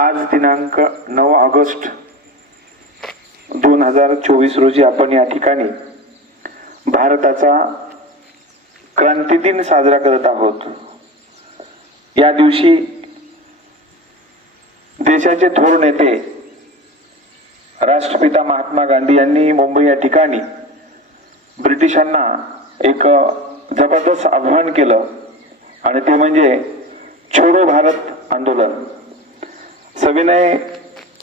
आज दिनांक नऊ ऑगस्ट दोन हजार चोवीस रोजी आपण या ठिकाणी भारताचा क्रांती दिन साजरा करत आहोत. या दिवशी देशाचे थोर नेते राष्ट्रपिता महात्मा गांधी यांनी मुंबई या ठिकाणी ब्रिटिशांना एक जबरदस्त आव्हान केलं आणि ते म्हणजे छोडो भारत आंदोलन. सविनय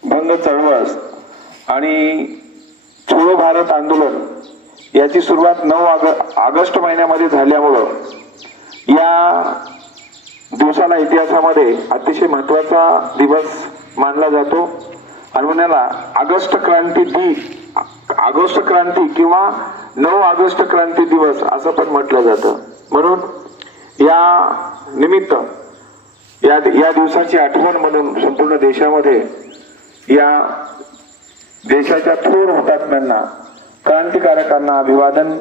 भंग चळवळ आणि छोडो भारत आंदोलन याची सुरुवात नऊ आग ऑगस्ट महिन्यामध्ये झाल्यामुळं या दिवसाला इतिहासामध्ये अतिशय महत्त्वाचा दिवस मानला जातो. आणि म्हणून ऑगस्ट क्रांती दी ऑगस्ट क्रांती किंवा नऊ ऑगस्ट क्रांती दिवस असं पण म्हटलं जातं. म्हणून या निमित्त या या दिवसाची आठवण म्हणून संपूर्ण देशामध्ये या देशाच्या थोर हुतात्म्यांना क्रांतिकारकांना अभिवादन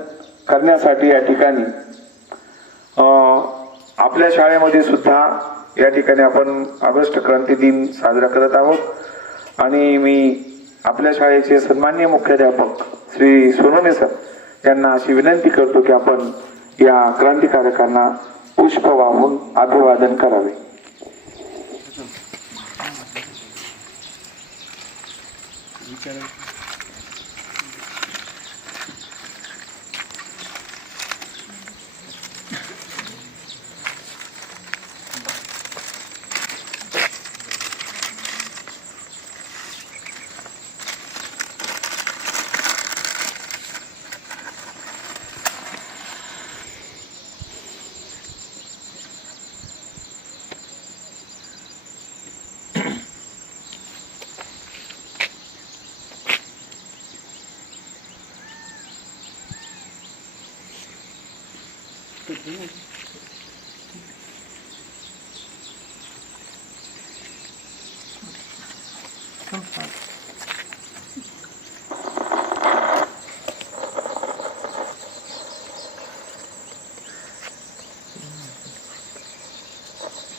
करण्यासाठी या ठिकाणी आपल्या शाळेमध्ये सुद्धा या ठिकाणी आपण ऑगस्ट क्रांती दिन साजरा करत आहोत. आणि मी आपल्या शाळेचे सन्मान्य मुख्याध्यापक श्री सोनोने सर यांना अशी विनंती करतो की आपण या क्रांतिकारकांना पुष्प वाहून अभिवादन करावे. channel. Amen. Comfort.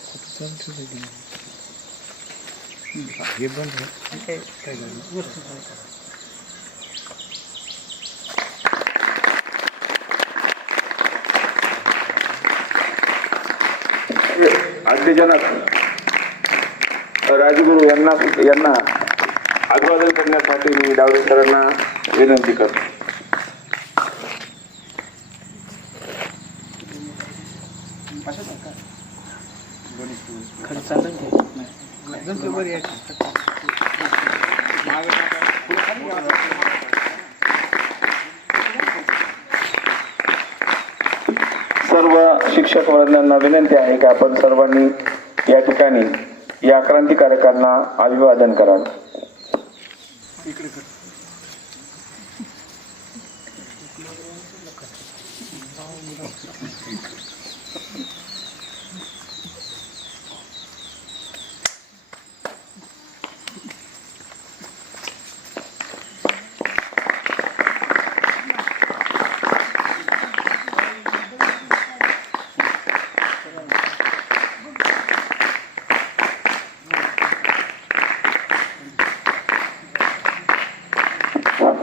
Kututantu lagi. Hmm. Dia benda. Okay. Kalau. Betul. आद्यजनक Rajguru यांना यांना अभिवादन करण्यासाठी मी डावरे सरांना विनंती करतो. सर्व शिक्षक वर्गांना विनंती आहे की आपण सर्वांनी या ठिकाणी या क्रांतिकारकांना अभिवादन करावं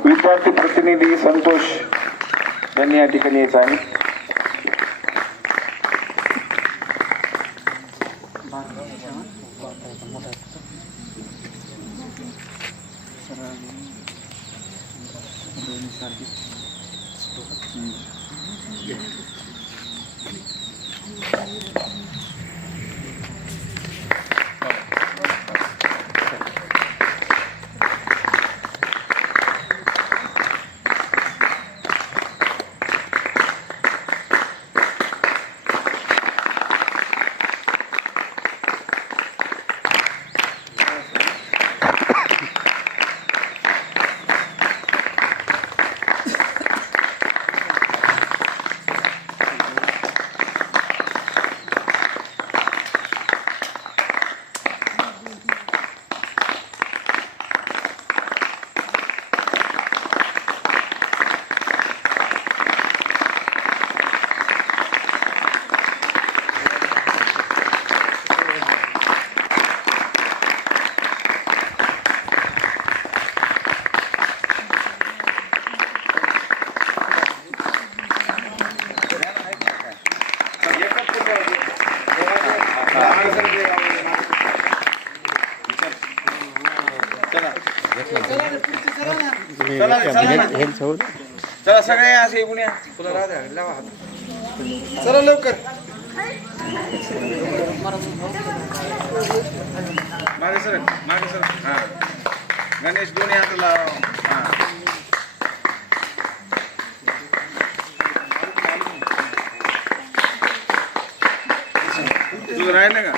विद्यार्थी प्रतिनिधी संतोष यांनी या ठिकाणी यायचं आहे Thank. चला सगळे असे येऊन या. तुला राजा लावा चला लवकर. मागे सर मागे सर हा. गणेश दोन्ही हात लावा. हा. तुझं राहिलं का